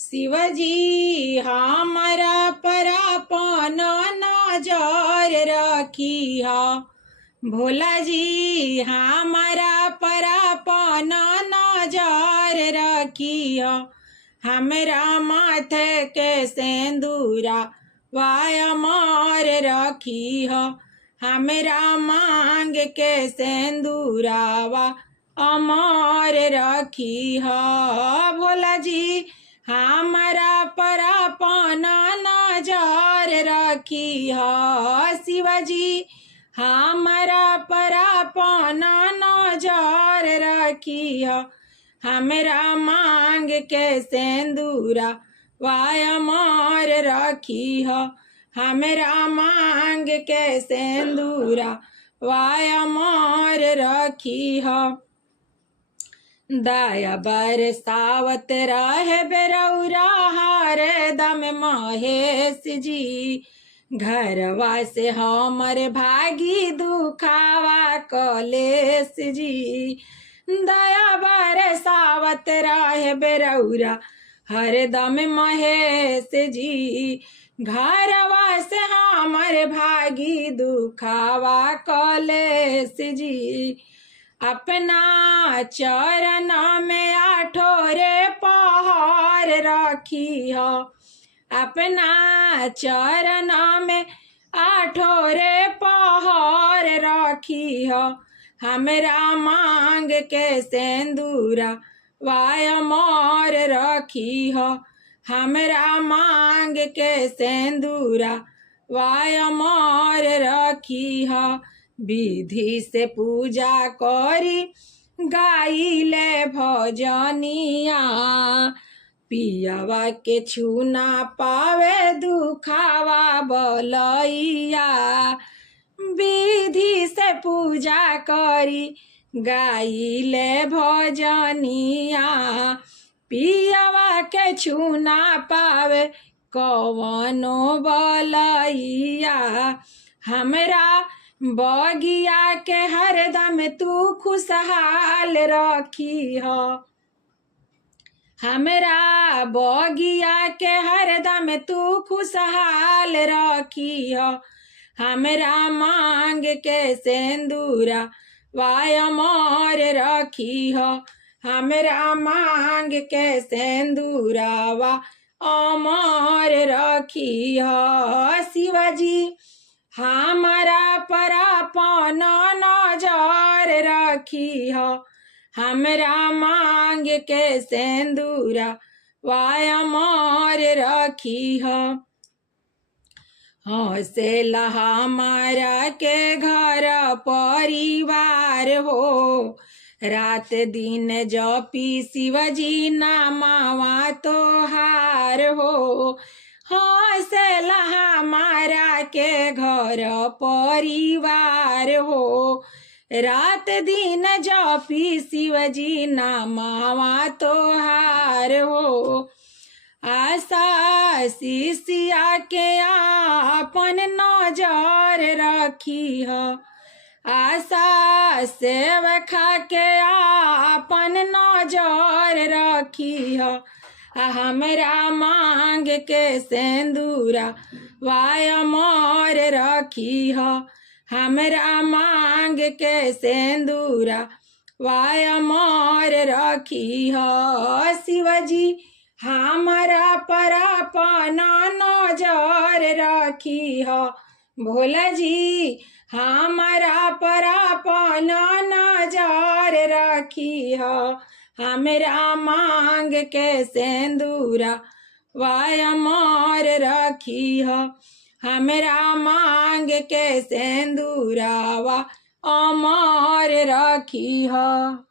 शिवजी हमारा पर अपन नजर रखी हा। भोला जी हमारा पर अपन नजर रखी हा। हमरा माथे के सेंदूरा वाय मार रखी हा। हमरा मांग के सेंदूरावा अमर रखी हा। भोला जी हमारा पर अपन नजर रखी हा। शिवजी हमारा पर अपन नजर रखी हा। हमरा मांग के सेंदूरा वाय मार रखी हा। हमरा मांग के सेंदूरा वाय मार रखी हा। दया बरसावत रहे बेरौरा हरदम महेश जी। घरवा से हमर भागी दुखावा कलेश जी। दया बरसावत रहे बेरौरा हरदम महेश जी। घरवा से हमर भागी दुखावा कलेश जी। अपना चरण में आठोरे पहाड़ रखी हो। अपना चरण में आठोरे पहाड़ रखी हो। हमरा मांग के सेंदूरा वाय मार रखी हो। हमरा मांग के सेंदूरा वाय मार रखी हो। विधि से पूजा करी गाइले भजनिया। पियावा के छूना पावे दुखावा बलैया। विधि से पूजा करी गाइले भजनिया। पियावा के छूना पावे कवनो बलैया। हमरा बगिया के हरदम तू खुशहाल रखी हो। हमरा बगिया के हरदम तू खुशहाल रखी हो। हमरा मांग के सेंदूरा वाय मार रखी हो। हमरा मांग के सेंदूरा वा अमर रखी हो। शिवजी हमारा पर अपन नजर रखी हो। हमरा मांग के सेंदूरा वाय मार रखी हो। हंसेला हमारा के घर परिवार हो। रात दिन जपी शिवजी नामावा तोहार हो। हंसेला हमारा के घर परिवार हो। रात दिन जपी शिवजी नामावा तोहार हो। आशा शिष्या के आपन नजर रखी हो। आशा सेवका के आपन नजर रखी हो। हमरा मांग के सेंदूरा वाय मार रखी हो। हमरा मांग के सेंदूरा वाय मार रखी हो। शिवजी हमारा पर अपन नजर रखी हो। भोला जी हमारा पर अपन नजर रखी हो। हमरा मांग के सेंदूरा वाय मार रखी हो। हमरा मांग के सेंदूरा वा अमर रखी हो।